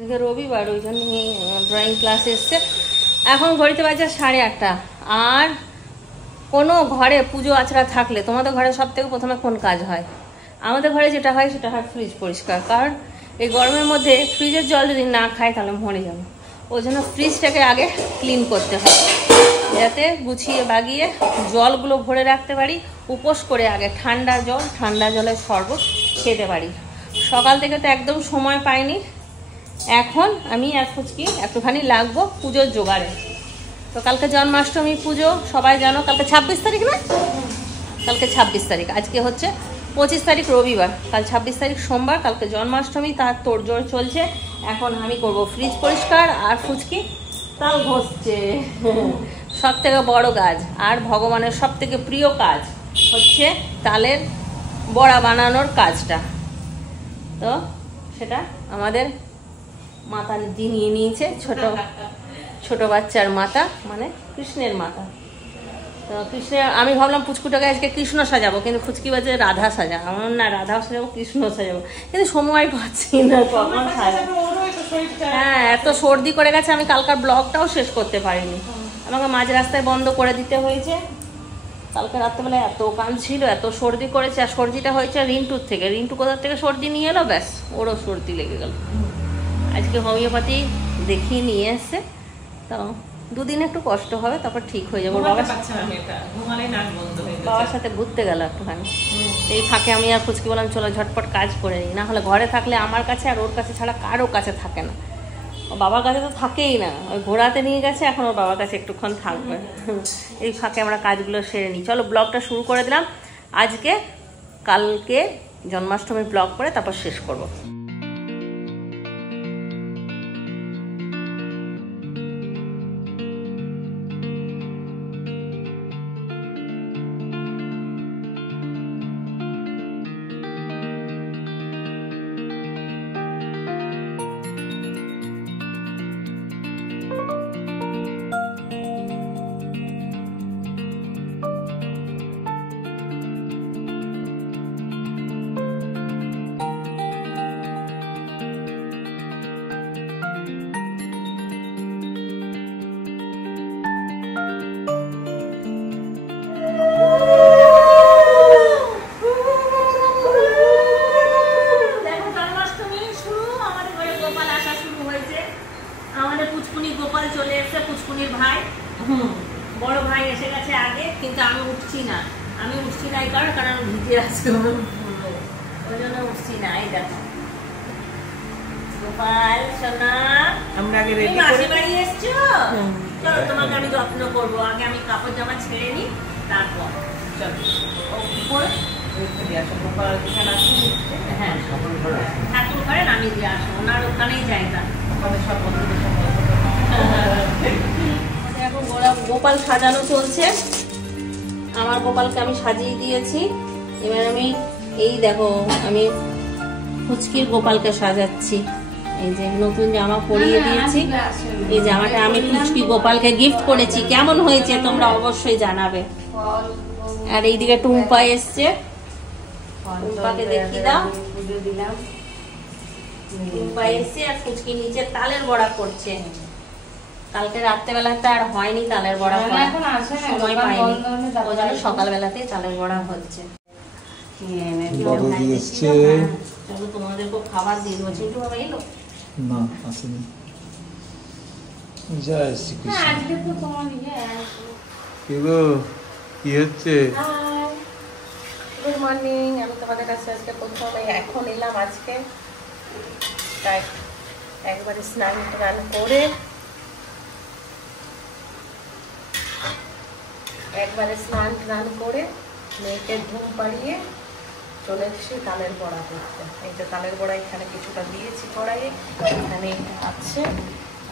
আজকে রবিবার, ওই জন্য ড্রয়িং ক্লাস এসছে। এখন ঘড়িতে বাজে 8:30। আর কোনো ঘরে পুজো আচরা থাকলে তোমাদের ঘরে সব থেকে প্রথমে কোন কাজ হয়? আমাদের ঘরে যেটা হয় সেটা হয় ফ্রিজ পরিষ্কার। কারণ এই গরমের মধ্যে ফ্রিজের জল যদি না খাই তাহলে মরে যাবো। ওই জন্য ফ্রিজটাকে আগে ক্লিন করতে হয়, যাতে গুছিয়ে বাগিয়ে জলগুলো ভরে রাখতে পারি। উপোস করে আগে ঠান্ডা জলের শরবত খেতে পারি। সকাল থেকে তো একদম সময় পাইনি। এখন আমি আর ফুচকি একটুখানি লাগবো পুজোর জোগাড়ে। তো কালকে জন্মাষ্টমী পুজো, সবাই জানো। কালকে 26 তারিখ না? কালকে 26 তারিখ। আজকে হচ্ছে 25 তারিখ রবিবার, কাল 26 তারিখ সোমবার। কালকে জন্মাষ্টমী, তার তোড়জোড় চলছে। এখন আমি করব ফ্রিজ পরিষ্কার, আর ফুচকি তাল ঘষছে। সব থেকে বড় কাজ আর ভগবানের সব থেকে প্রিয় কাজ হচ্ছে তালের বড়া বানানোর কাজটা। তো সেটা আমাদের মাথা দিয়ে নিয়ে নিয়েছে, ছোট বাচ্চার মাথা, মানে কৃষ্ণের মাথা। তো কৃষ্ণের, আমি ভাবলাম পুচকুটাকে আজকে কৃষ্ণ সাজাবো, কিন্তু ফুচকি বাজে রাধা সাজা। আমার না, রাধা সাজাবো কৃষ্ণ সাজাবো, কিন্তু সময় পাচ্ছি না কখন সাজাবো। হ্যাঁ, এত সর্দি করে গেছে, আমি কালকার ব্লগটাও শেষ করতে পারিনি। আমাকে মাঝ রাস্তায় বন্ধ করে দিতে হয়েছে। কালকে রাত্রেবেলা এত কান ছিল, এত সর্দি করেছে। আর সর্দিটা হয়েছে রিন্টুর থেকে। রিন্টু কোথার থেকে সর্দি নিয়ে এলো, ব্যাস ওরও সর্দি লেগে গেল। আজকে হোমিওপ্যাথি দেখিয়ে নিয়ে এসছে, তো দুদিন একটু কষ্ট হবে, তারপর ঠিক হয়ে যাবো। বাবার সাথে ঘুরতে গেল একটুখানি। এই ফাঁকে আমি আর ফুচকি বললাম চলো ঝটপট কাজ করে নিই, না হলে ঘরে থাকলে আমার কাছে আর ওর কাছে ছাড়া কারো কাছে থাকে না। ও বাবার কাছে তো থাকেই না, ওই ঘোরাতে নিয়ে গেছে, এখন ওর বাবার কাছে একটুক্ষণ থাকবে। এই ফাঁকে আমরা কাজগুলো সেরে নিই। চলো ব্লগটা শুরু করে দিলাম আজকে। কালকে জন্মাষ্টমীর ব্লগ করে তারপর শেষ করবো। পুচকুনির ভাই, বড় ভাই এসে গেছে আগে, কিন্তু আমি উঠছি না। এই কারণ ভিজে আসছে, ওই জন্য উঠছি না। এই দেখো গোপাল সোনা, আমরা আগে মাসি বাড়ি এসছো, চলো তোমাকে আমি যত্ন করবো। আগে আমি কাপড় জামা ছেড়ে নিই, তারপর চলো হ্যাঁ ঠাকুর ঘরে নামিয়ে দিয়ে আসবো। ওনার ওখানেই জায়গা, সব বন্ধুদের সঙ্গে। এখন গোপাল সাজানো চলছে। আমার গোপালকে আমি সাজিয়ে দিয়েছি। এবার আমি এই দেখো, আমি ফুচকির গোপালকে সাজাচ্ছি। এই যে নতুন জামা পরিয়ে দিয়েছি। এই জামাটা আমি ফুচকি গোপালকে গিফট করেছি। কেমন হয়েছে তোমরা অবশ্যই জানাবে। আর এইদিকে টুম্পা এসছে, টুম্পাকে দেখিয়ে দাও। টুম্পা এসছে আর ফুচকি নিচে তালের বড়া করছে। কালকে রাত্রেবেলাতে আর হয়নি তালের বড়া, সময় পাইনি, ওই জন্য সকালবেলাতেই তালের বড়া হচ্ছে। চলো তোমাদেরকে খাবার দিয়ে দেবো। চিন্টু বাবা এলো না? আসেনি। কি হচ্ছে? Good morning. আমি তোমাদের কাছে আজকে প্রথমে এখন এলাম। আজকে তাই একবারে স্নান করে মেয়েকে ঘুম পাড়িয়ে চলে এসেছি তালের বড়া করতে। এই যে তালের বড়া এখানে কিছুটা দিয়েছি কড়াইয়ে, এখানে আছে,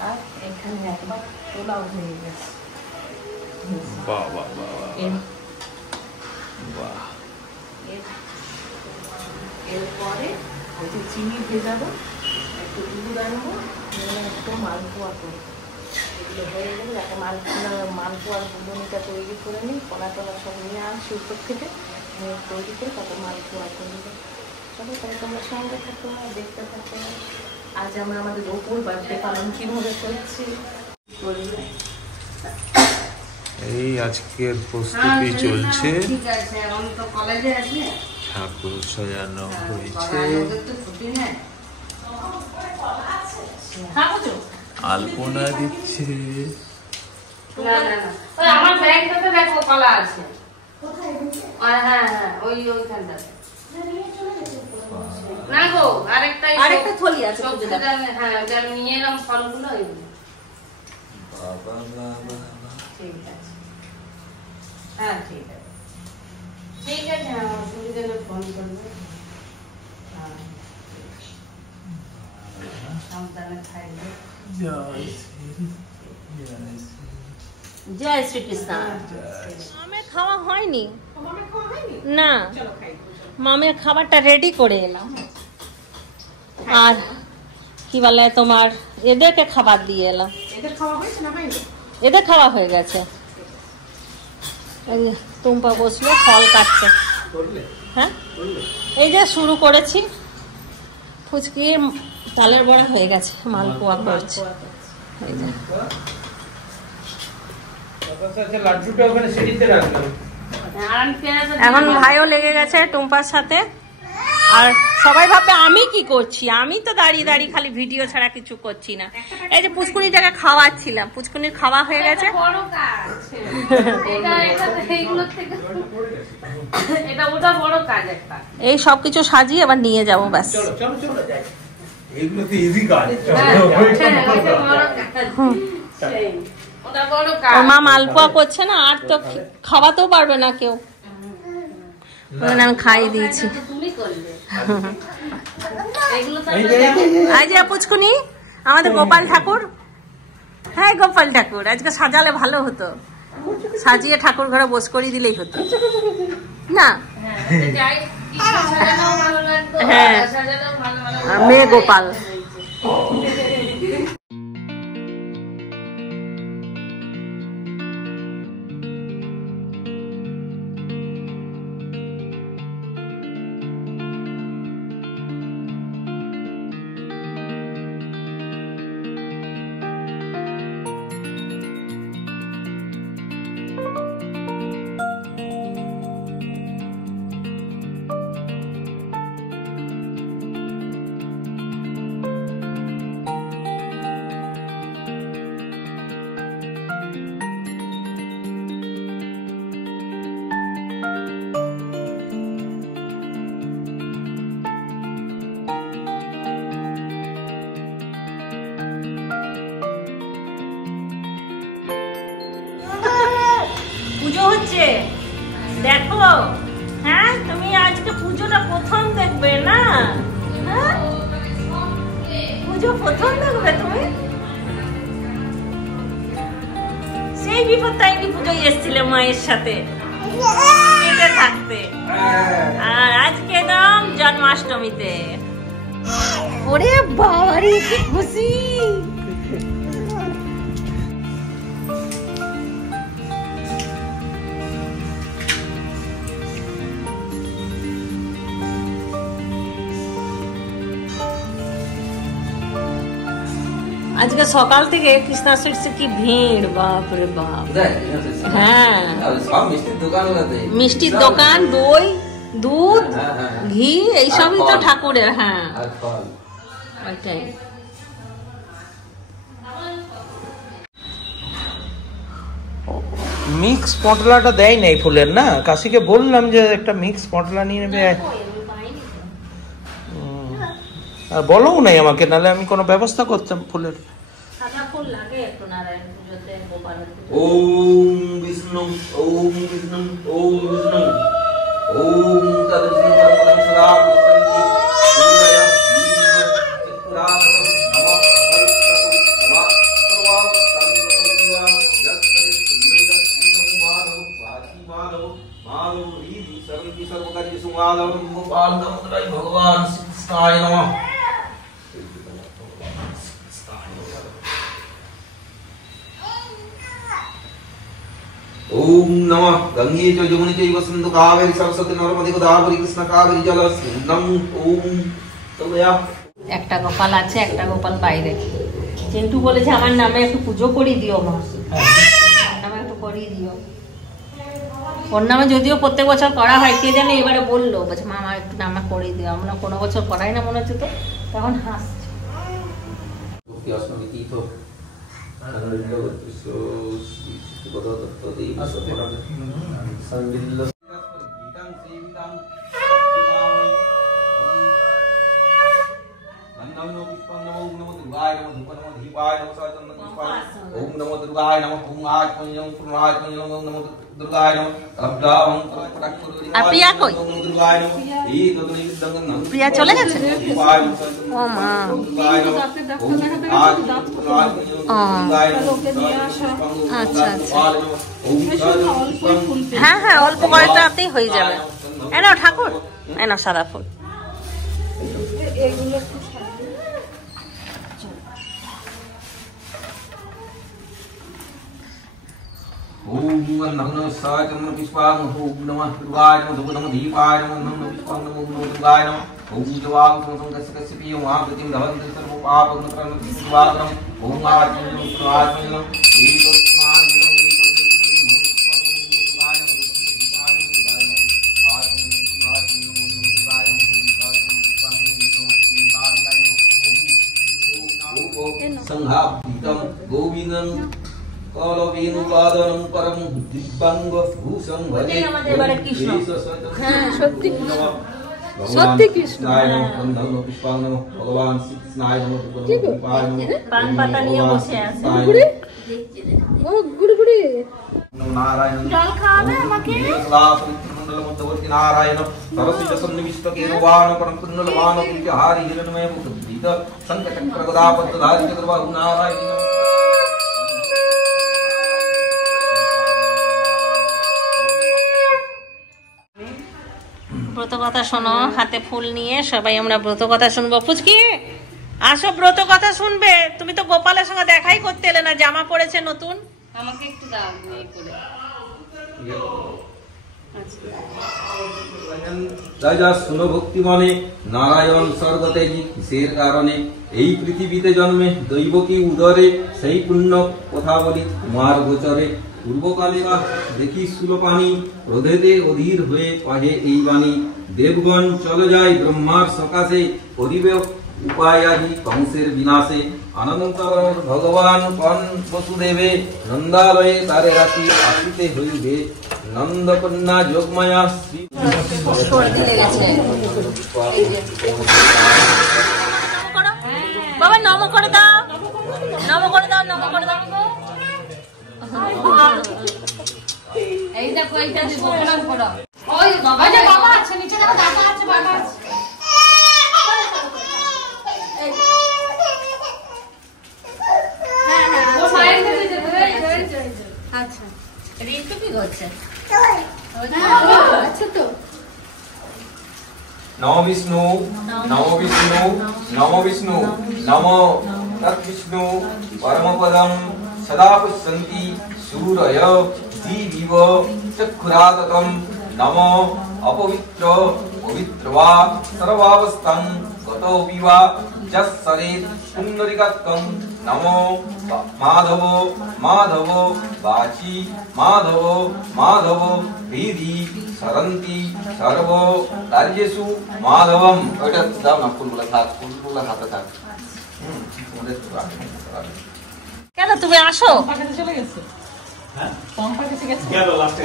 আর এখানে একবার তোলাও হয়ে গেছে। এরপরে ওই যে চিনি ভেজাবো, একটু দুধ আনবো, একটু মালপোয়া করবো। এগুলো হয়ে গেলে একটা মালপোয়ার বুদনিটা তৈরি করে নিই। কলা টলা সব নিয়ে আসি উপর থেকে, তৈরি করে তারপর মালপোয়া করবো। চলো তাহলে তোমরা সঙ্গে থাকো, দেখতে থাকো। আজ আমরা আমাদের অপুর বার্থডে পালন কিভাবে করছি এই আজকের প্রস্তুতি চলছে। ঠিক আছে, এখন তো কলেজে আছি। ঠাকুর সাজানো হয়েছে, আলপনা দিচ্ছে। আমার ব্যাগটাতে দেখো কলা আছে। হ্যাঁ হ্যাঁ ওইখানটাতে না গো, আরেকটা থলি আছে। হ্যাঁ ওটা নিয়ে এলাম ফলগুলো। ঠিক আছে, হ্যাঁ ঠিক আছে, ঠিক আছে। অসুবিধা হলে ফোন করবে। সাবধানে থাকবে। জয় শ্রীকৃষ্ণ। মামের খাওয়া হয়নি না, মামের খাবারটা রেডি করে এলাম। আর কি বলে তোমার এদেরকে খাবার দিয়ে এলাম। এদের খাওয়া হয়ে গেছে। টুম্পা বসলো ফল কাটতে। হ্যাঁ এই যে শুরু করেছি। ফুচকি তালের বড়া হয়ে গেছে, মালপোয়া করছে। এখন ভাইও লেগে গেছে টুম্পার সাথে। আর সবাই ভাববে আমি কি করছি, আমি তো দাঁড়িয়ে দাঁড়িয়ে খালি ভিডিও ছাড়া কিছু করছি না। এই যে পুচকুনির জায়গায় খাওয়াচ্ছিলাম, পুচকুনির খাওয়া হয়ে গেছে। এই সব কিছু সাজিয়ে এবার নিয়ে যাবো, ব্যাস। মা মালপোয়া করছে না, আর তো খাওয়াতেও পারবে না কেউ, আমি খাইয়ে দিয়েছি। এই যে পুচকুনি আমাদের গোপাল ঠাকুর। হ্যাঁ গোপাল ঠাকুর আজকে সাজালে ভালো হতো, সাজিয়ে ঠাকুর ঘরে বস করিয়ে দিলেই হতো না। হ্যাঁ মেয়ে গোপাল। পুজো হচ্ছে দেখো। হ্যাঁ তুমি আজকে পুজোটা প্রথম দেখবে না? পুজো প্রথম দেখবে তুমি? সেই বিপদ তাইনি পুজোয় এসেছিলে মায়ের সাথে থাকতে, আর আজকে একদম জন্মাষ্টমীতে। ওরে বাবারে কি খুশি। আজকে সকাল থেকে কৃষ্ণা সুইটসে কি ভিড়, বাপ রে বাপ। হ্যাঁ মিষ্টির দোকান, দই, দুধ, ঘি এইসবই তো ঠাকুরের। হ্যাঁ ওইটাই। মিক্স পটলাটা দেয় না এই ফুলের, না? কাশিকে বললাম যে একটা মিক্স পটলা নিয়ে নেবে। আর বলো নাই আমাকে, নাহলে আমি কোনো ব্যবস্থা করতাম ফুলের। ওম বিষ্ণু ওম বিষ্ণু ওম বিষ্ণু ওম তদ্বিষ্ণু পরমং সদা প্রসন্তি সূর্যয়া বিষ্ণু भगवान कृष्णाय नमः। ओम नमः गंगे च यमुने चैव सिंधु कावेरी सरस्वती नर्मदे गोदावरी कृष्ण कावेरी जलस्मिन् ओम तदया একটা গোপাল আছে, একটা গোপাল বাইরে। চিন্টু বলেছে আমার নামে একটু পুজো করিয়ে দিও মা, আমার নামে একটু করিয়ে দিও। ওর নামে যদিও প্রত্যেক বছর করা হয়, কে জানে এবারে বললো, বলছে মা আমার একটু নামে করিয়ে দিও। আমরা কোনো বছর করাই না মনে হচ্ছে, তো তখন হাসছে। আর প্রিয়া কই? প্রিয়া চলে গেছে? ও মা, আচ্ছা আচ্ছা, হ্যাঁ হ্যাঁ, অল্প কয়েকটাতেই হয়ে যাবে। এনাও ঠাকুর, এনাও সাদা ফুল। ओम नमः शिवाय नमः पुष्पां ओम नमः दुर्गाय नमः नमः दीपाय नमः पुष्पां नमः दुर्गाय नमः ओम जवां समसं कस्य पियं आकृतिं धवन्ति सर्व पापं नत्रं ओम आत्मनं स्वात्मनं संहापितं गोविन्दं কালবিনুপাদনং পরম দিব্যাঙ্গ ভূষং ভজে হ্যাঁ সত্যি সত্যি কৃষ্ণ। ভগবান শ্রীকৃষ্ণায় নমঃ পান পাতা নিয়ে বসে আছে। নারায়ণ জল খাওয়াবে আমাকে? মধ্যবর্তী নারায়ণ সরস্বতী সন্নিবিষ্ট কেরবাণ পরম কুণ্ডলবাণ হারি হিরণ্ময় মুকুট শঙ্খচক্র গদাপদ্মধারি চতুর্বাহু নারায়ণ। ব্রত কথা শোনো, হাতে ফুল নিয়ে সবাই আমরা ব্রত কথা শুনবো। ফুচকি আসো, ব্রত কথা শুনবে। তুমি তো গোপালের সঙ্গে দেখাই করতে এলে না, জামা পড়েছে নতুন। আমাকে একটু দাও করে। রাজা শুনো ভক্তি মনে নারায়ণ স্বর্গতে কিসের কারণে এই পৃথিবীতে জন্মে দৈব কি উদরে সেই পুণ্য কথা বলি তোমার গোচরে পূর্বকালে দেখি সুলপানি ক্রোধেতে অধীর হয়ে পাহে এই বাণী দেবগণ চলে যায় ব্রহ্মার সকাশে করিবে উপায় আজি কংসের বিনাশে অনন্তর ভগবান কন বসুদেবে নন্দালয়ে তারে রাখি আসিতে হইবে নন্দকন্যা যোগমায়া শ্রী বাবা নম করে দাও, নম করে দাও, নম করে দাও। এই দেখো, এইটা দিব প্রণাম করো। ওই বাবা, যে বাবা আছে নিচে, দেখো দাদা আছে, বাবা আছে। হ্যাঁ হ্যাঁ, ও মায়ের কাছে যাবে। আচ্ছা, রিন্টু কি করছে? আচ্ছা তো নমো বিষ্ণু নমো বিষ্ণু নমো বিষ্ণু নমো তৎবিষ্ণু পরমপদম সদা পুষ্যন্তি সূরয় দিবিব চক্ষুরাততম নমো অপবিত্র পবিত্রবা সর্বাবস্থং গতো বিবা যස්සরেৎ পুণ্ডরিকাত্মং নমো মাধব মাধব বাচি মাধব মাধব হৃদি সরন্তি সর্ব কার্যেষু মাধবম। ওইটা দাও না, ফুলগুলো থাক, ফুলগুলো হাতে থাক। কেন তুমি আসো? চলে গেছে, হ্যাঁ পম্পা কাছে গেছে।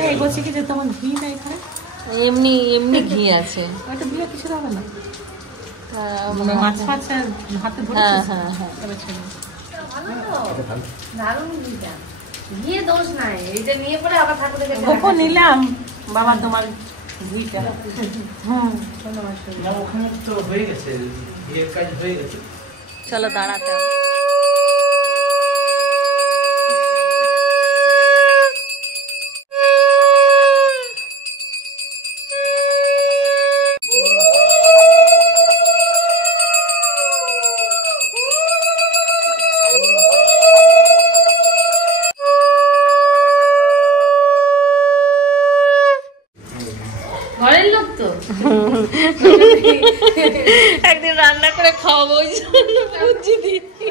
এই বলছি কি যে তোমার ঘি নাই এখানে? এমনি এমনি ঘি আছে। ওটা দিয়ে কিছু হবে না, মাছ ফাছ হাতে ধরে। হ্যাঁ হ্যাঁ হ্যাঁ, গোপন নিলাম বাবা তোমার ঘিটা। ওখানে তো হয়ে গেছে, বিয়ের কাজ হয়ে গেছে। চলো দাঁড়াতে হবে। ঘরের লোক তো। একদিন রান্না করে খাওয়াবো ওই জন্য বুঝছি দিচ্ছি।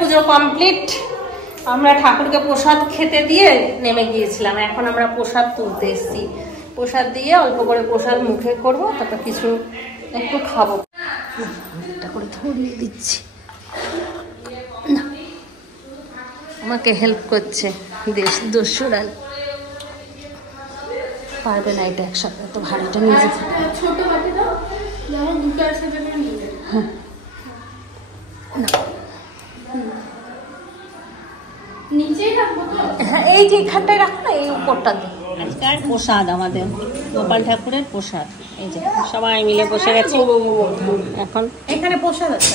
পুজো কমপ্লিট। আমরা ঠাকুরকে প্রসাদ খেতে দিয়ে নেমে গিয়েছিলাম, এখন আমরা প্রসাদ তুলতে এসেছি। প্রসাদ দিয়ে অল্প করে প্রসাদ মুখে করব, তারপর কিছু একটু খাবো। একটা করে ধরিয়ে দিচ্ছি, আমাকে হেল্প করছে দস্যুরা। পারবে না এটা একসাথে, তো ভারীটা নিয়ে যেতে। ছোট বাটি দাও, যেমন দুটো একসাথে নিয়ে যাবে। হ্যাঁ নিচেই রাখবো তো? হ্যাঁ, এই যে এখানটায় রাখো না, এই উপরটা দিয়ে। আজকাল প্রসাদ আমাদের গোপাল ঠাকুরের প্রসাদ, এই যে সবাই মিলে বসে গেছে। এখন এখানে প্রসাদ আছে।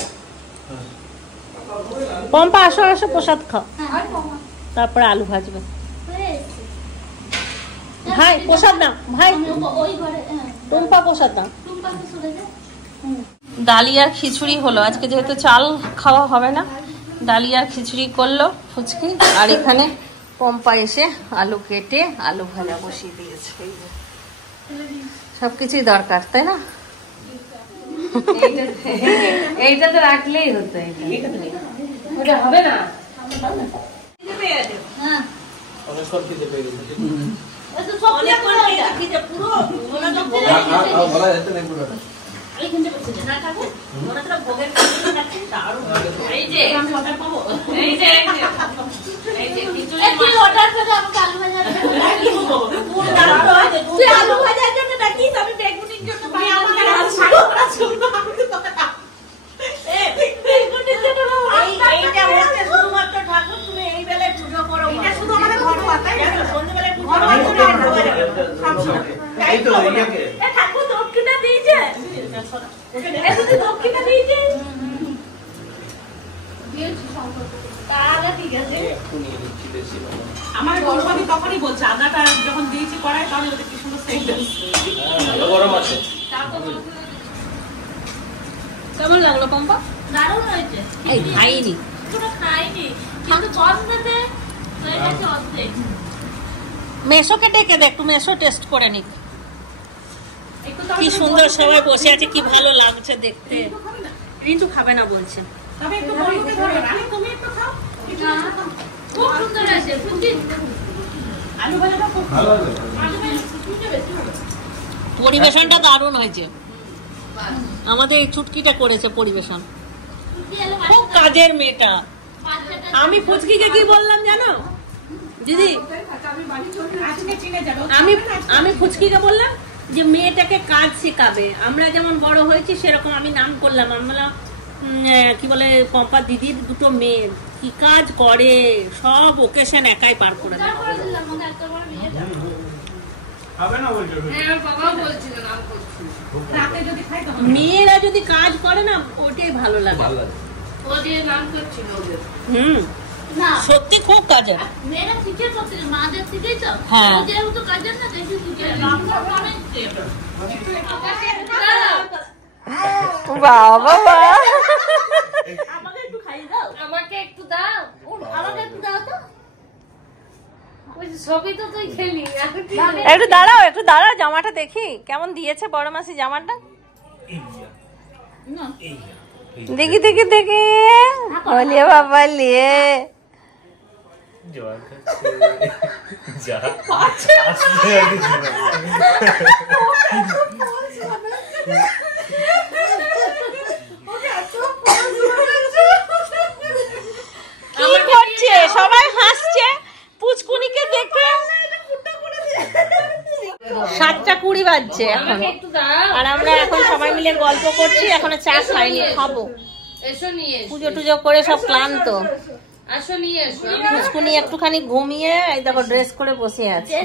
পম্পা আসো আসো, প্রসাদ খাও, তারপরে আলু ভাজবে। ভাই প্রসাদ না, ভাই টুম্পা প্রসাদ না। ডালিয়ার খিচুড়ি হলো আজকে, যেহেতু চাল খাওয়া হবে না, ডালিয়ার খিচুড়ি করলো ফুচকি। আর এখানে পম্পা এসে আলু কেটে আলু ভাজা বসিয়ে দিয়েছে। সবকিছুই দরকার, তাই না? এইটা তো রাখলেই হতো, ওটা হবে না। আমার গরমানি তখনই বলছে, আদাটা যখন দিয়েছি কড়াই তখন ওদের কি সুন্দর সেন্ট গরম আছে। কেমন লাগলো পম্পা? দারুণ হয়েছে। এই খাইনি, খাইনি কিন্তু গন্ধতে অর্ধেক। মেশোকে ডেকে দেখ, একটু মেশো টেস্ট করে নি। কি সুন্দর সবাই বসে আছে, কি ভালো লাগছে দেখতে। রিন্টু খাবে না বলছে। তবে একটু বলতে ধরো, রানী তুমি একটু খাও। খুব সুন্দর হয়েছে। আলু ভাজাটা খুব ভালো হবে। পরিবেশনটা দারুণ হয়েছে। আমাদের এই চুটকিটা করেছে পরিবেশন, খুব কাজের মেয়েটা। আমি ফুচকিকে কি বললাম জানো দিদি? আমি ফুচকিকে বললাম যে মেয়েটাকে কাজ শেখাবে, আমরা যেমন বড় হয়েছি সেরকম আমি নাম করলাম। আমি বললাম কি বলে পম্পা দিদির দুটো মেয়ে কি কাজ করে, সব ওকেশন একাই পার করে দেয়। মেয়েরা যদি কাজ করে না ওটাই ভালো লাগে। সত্যি খুব কাজের। হ্যাঁ বাবা আমাকে একটু খাইয়ে দাও, আমাকে একটু দাও, আমাকে একটু দাও তো। সবই তো তুই খেলি। একটু দাঁড়াও জামাটা দেখি কেমন দিয়েছে বড় মাসি জামাটা। দেখি বলিয়ে বাবা লিয়ে কি করছে, সবাই হাসছে পুচকুনিকে দেখে। 7:20 বাজছে এখন, আর আমরা এখন সবাই মিলে গল্প করছি, এখনো চা খাইনি, খাবো। পুজো টুজো করে সব ক্লান্ত। পুচকুনি একটুখানি ঘুমিয়ে এই দেখো ড্রেস করে বসে আছে।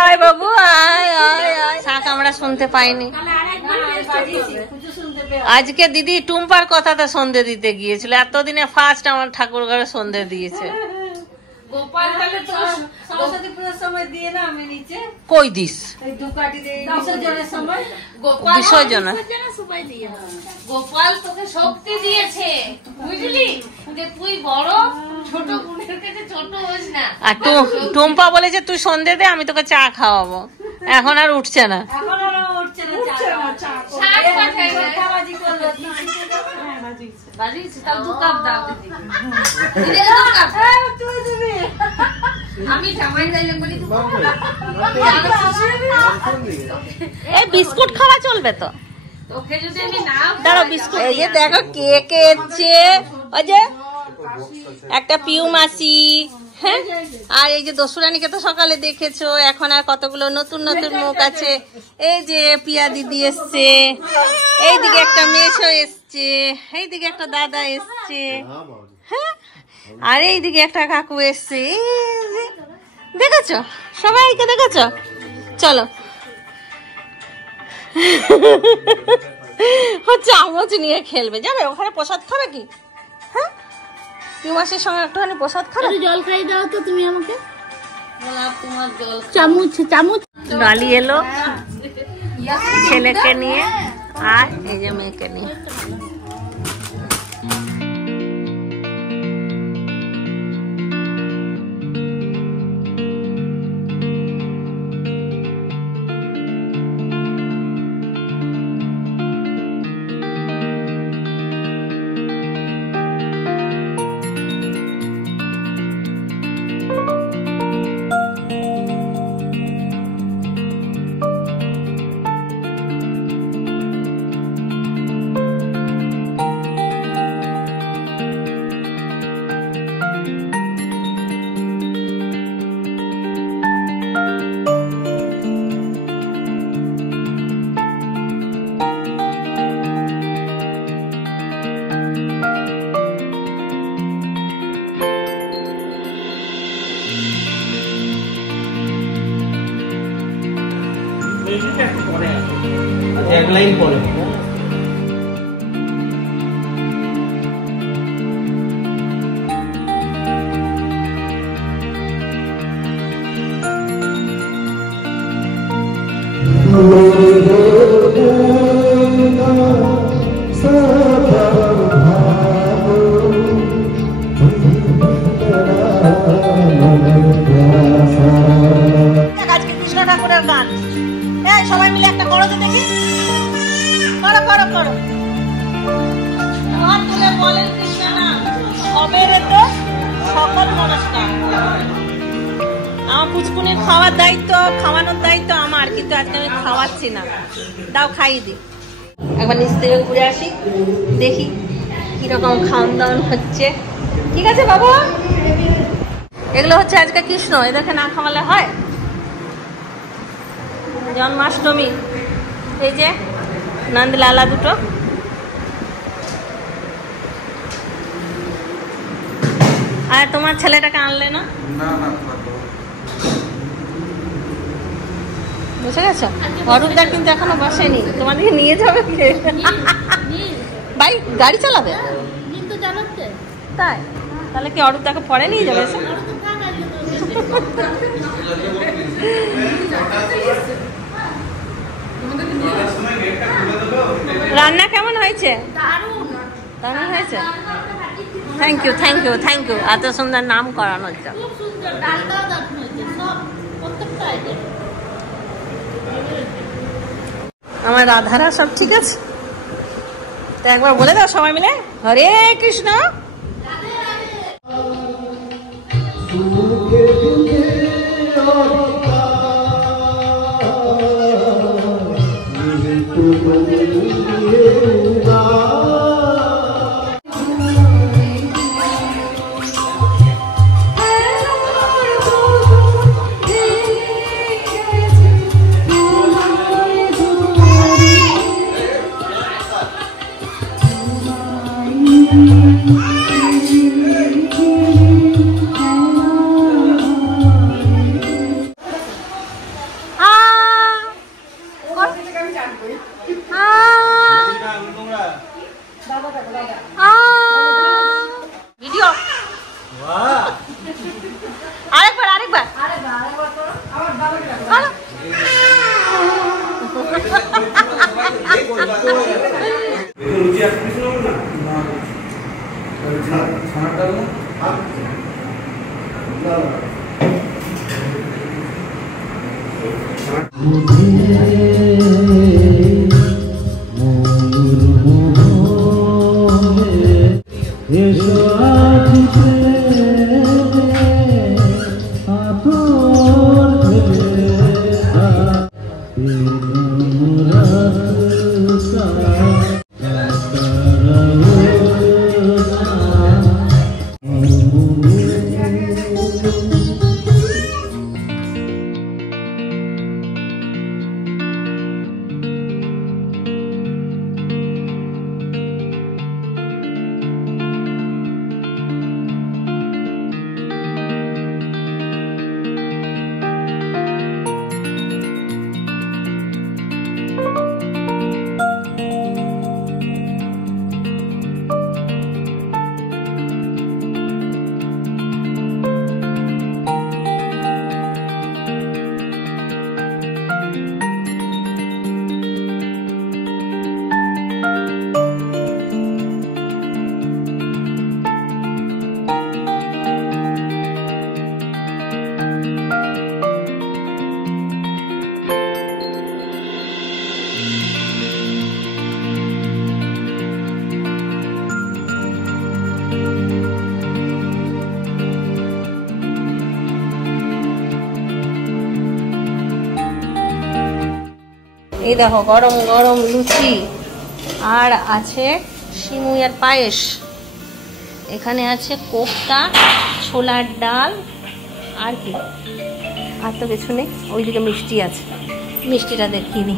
আয় বাবু আয় আয় আয়। শাক আমরা শুনতে পাইনি আজকে। দিদি টুম্পার কথাতে সন্ধে দিতে গিয়েছিল, এতদিনে ফার্স্ট আমার ঠাকুর ঘরে সন্ধে দিয়েছে। গোপাল তাহলে তো সরস্বতী পূজার সময় দিয়ে না আমি নিচে কই দিস বিসর্জনের সময় বিসর্জন সবাই দিয়ে। গোপাল তোকে শক্তি দিয়েছে বুঝলি, যে তুই বড়, ছোট বোনের কাছে ছোট হোস না। আর টুম্পা বলেছে তুই সন্ধে দে আমি তোকে চা খাওয়াবো, এখন আর উঠছে না। এখন আর উঠছে না চা বাজি করলো বাজিছে তাও 2 কাপ দাও দিদি। দিদি 2 কাপ তুই দিবি, আমি জামাই যাইলে বলি তো। এই বিস্কুট খাওয়া চলবে তো? তোকে যদি আমি না দাঁড়াও বিস্কুট। এই যে দেখো কে কে এসছে, ওই যে একটা পিউ মাসি, হ্যাঁ, আর এই যে দস্যুরানীকে তো সকালে দেখেছো, এখন আর কতগুলো নতুন নতুন মুখ আছে। এই যে পিয়া দিদি এসছে, এইদিকে একটা মেশো এসছে, এইদিকে একটা দাদা এসছে, হ্যাঁ, আর এইদিকে একটা কাকু এসছে। দেখেছো সবাইকে, দেখেছো? চলো চামচ নিয়ে খেলবে, যাবে ওখানে প্রসাদ খাবে কি? হ্যাঁ, পিউমাসের সঙ্গে একটুখানি প্রসাদ খাবে। জল খাই দাও তো তুমি আমাকে, তোমার জল চামচ। ডালি এলো ছেলেকে নিয়ে আর এই যে মেয়েকে নিয়ে। এক লাইন পরে আজকে কৃষ্ণ ঠাকুরের গান, হ্যাঁ সবাই মিলে একটা করো তো দেখি, করো করো করো। হাত তুলে বলেন কৃষ্ণ নাম, হবে রে তো সকল মনস্কাম। আমার পুচকুনির খাওয়ার দায়িত্ব, খাওয়ানোর দায়িত্ব আমার, কিন্তু আজকে আমি খাওয়াচ্ছি না। দাও খাইয়ে দিই। একবার নিচ থেকে ঘুরে আসি, দেখি কিরকম খাওয়ান দাওয়ান হচ্ছে। ঠিক আছে বাবু, এগুলো হচ্ছে আজকে কৃষ্ণ, এদেরকে না খাওয়ালে হয়? জন্মাষ্টমী, এই যে নন্দলালা দুটো, আর তোমার ছেলেটাকে আনলে না? বুঝে গেছো? অরূপদা কিন্তু এখনো বসেনি, তোমাদেরকে নিয়ে যাবে কে? ভাই গাড়ি চালাবে তাই? তাহলে কি অরূপদাকে পরে নিয়ে যাবে? রান্না কেমন হয়েছে? দারুণ হয়েছে। Thank you thank you thank you, এত সুন্দর নাম করানোর জন্য। আমার রাধারা সব ঠিক আছে তো একবার বলে দাও সবাই মিলে, হরে কৃষ্ণ। ভিডিও আরেকবার আরেকবার এই দেখো গরম গরম লুচি, আর আছে সিমুইয়ের পায়েস, এখানে আছে কোফতা, ছোলার ডাল, আর কি, আর তো কিছু নেই। ওইদিকে মিষ্টি আছে, মিষ্টিটা দেখিয়ে নি,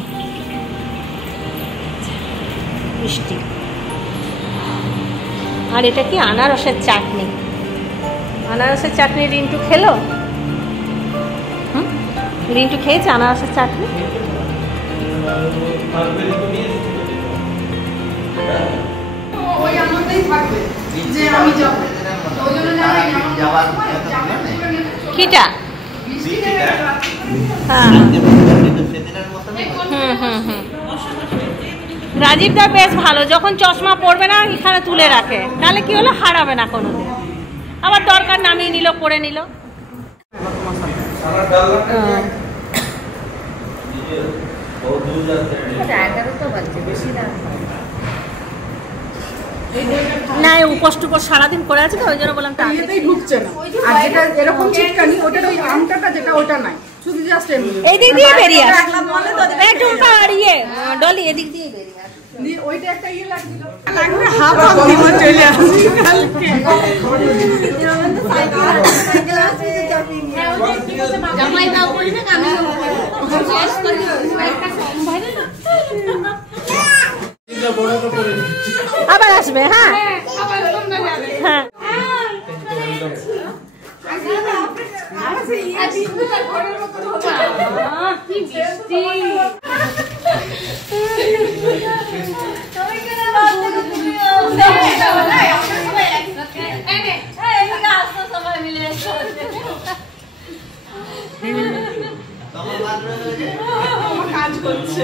মিষ্টি। আর এটা কি আনারসের চাটনি, আনারসের চাটনি রিন্টু খেলো? রিন্টু খেয়েছে আনারসের চাটনি? কিটা? রাজীবদা বেশ ভালো, যখন চশমা পরবে না এখানে তুলে রাখে, তাহলে কি হলো, হারাবে না কোনোদিন। আবার দরকার নামিয়ে নিল, করে নিল। না উপোস টুপোস সারাদিন করে আছে তো, ওই জন্য বললাম ঢুকছে না। আর যেটা এরকম চিটকানি, ওটার ওই আমটাটা যেটা, ওটা নাই, শুধু জাস্ট এই দিক দিয়ে বেরিয়ে আসে। ডলি এদিক দিয়ে বেরিয়ে আসে। ওইটা একটা ইয়ে লাগছিল লাগবে হাফ হাফ দিব চলে আসি কালকে জামাই দাও বলি না আমি শেষ করি একটা কম ভাই না আবার আসবে। হ্যাঁ আবার তোমরা যাবে হ্যাঁ কি মিষ্টি সবাই মিলে কাজ করছে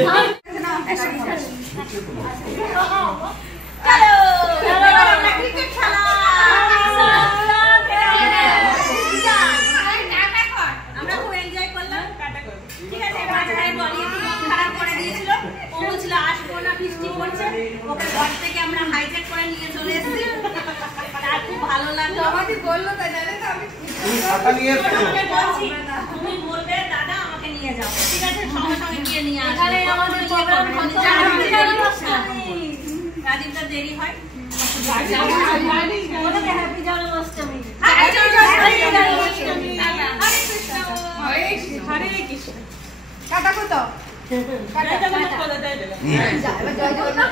ক্রিকেট খেলা আমরা খুব এনজয় করলাম। ঠিক আছে, মাঝখানে বলিয়ে খারাপ করে দিয়েছিল। ও বলছিল আসবো না, বৃষ্টি পড়ছে। ওকে ঘর থেকে আমরা হাইজ্যাক করে নিয়ে চলে এসেছি। তার খুব ভালো লাগলো। আমাকে বললো তাই জানেন আমি তোমাকে বলছি, তুমি বলবে দাদা আমাকে নিয়ে যাও। ঠিক আছে, সঙ্গে সঙ্গে গিয়ে নিয়ে আসবে। এখানে আমাদের প্রোগ্রাম কত রাজীবটা দেরি হয়। হ্যাপি জন্মাষ্টমী। হরে কৃষ্ণ কাটা কত কাটা জয় জগন্নাথ